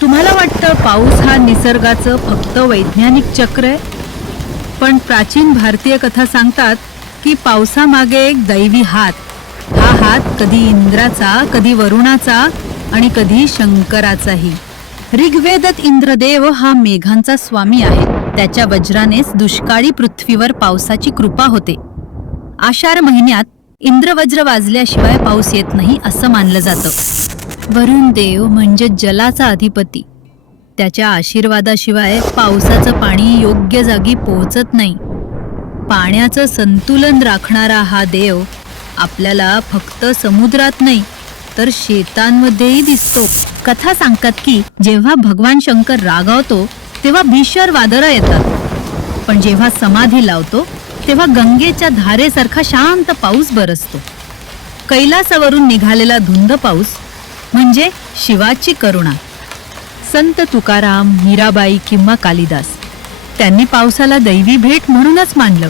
तुम्हाला वाटतं पाऊस हा निसर्गाचं फक्त वैज्ञानिक चक्र आहे? पण प्राचीन भारतीय कथा सांगतात की पावसामागे एक दैवी हात. हा हात कधी इंद्राचा कधी वरुणाचा आणि कधी शंकराचाही. ऋग्वेदात इंद्रदेव हा मेघांचा स्वामी आहे. त्याच्या वज्रानेच दुष्काळी पृथ्वीवर पावसाची कृपा होते. आषाढ महिन्यात इंद्रवज्र वाजल्याशिवाय पाऊस येत नाही असं मानलं जातं. वरुण देव म्हणजे जलाचा अधिपती. त्याच्या आशीर्वादाशिवाय पावसाचं पाणी योग्य जागी पोहोचत नाही. पाण्याचं संतुलन राखणारा हा देव आपल्याला फक्त समुद्रात नाही तर शेतांमध्येही दिसतो. कथा सांगतात की जेव्हा भगवान शंकर रागावतो तेव्हा भीषण वादळं येतात. पण जेव्हा समाधी लावतो तेव्हा गंगेच्या धारेसारखा शांत पाऊस बरसतो. कैलासावरून निघालेला धुंद पाऊस म्हणजे शिवाची करुणा. संत तुकाराम मीराबाई किंवा कालिदास. त्यांनी पावसाला दैवी भेट म्हणूनच मानलं.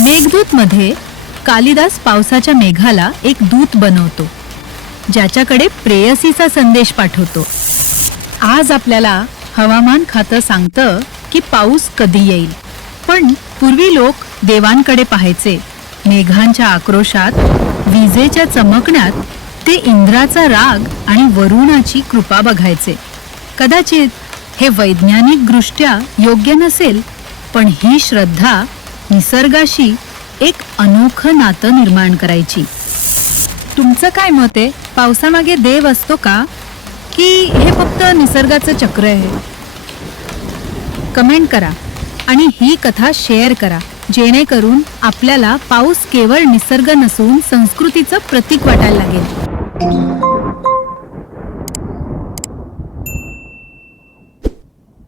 मेघदूतमध्ये कालिदास पावसाच्या मेघाला एक दूत बनवतो. ज्याच्याकडे प्रेयसीचा संदेश पाठवतो. आज आपल्याला हवामान खातं सांगतं की पाऊस कधी येईल. पण पूर्वी लोक देवांकडे पाहायचे. मेघांच्या आक्रोशात विजेच्या चमकण्यात ते इंद्राचा राग आणि वरुणाची कृपा बघायचे. कदाचित हे वैज्ञानिकदृष्ट्या योग्य नसेल पण ही श्रद्धा निसर्गाशी एक अनोखं नातं निर्माण करायची. तुमचं काय मत आहे? पावसामागे देव असतो का? की हे फक्त निसर्गाचं चक्र आहे? कमेंट करा आणि ही कथा शेअर करा जेणेकरून आपल्याला पाऊस केवळ निसर्ग नसून संस्कृतीचं प्रतीक वाटायला लागेल. Thank you.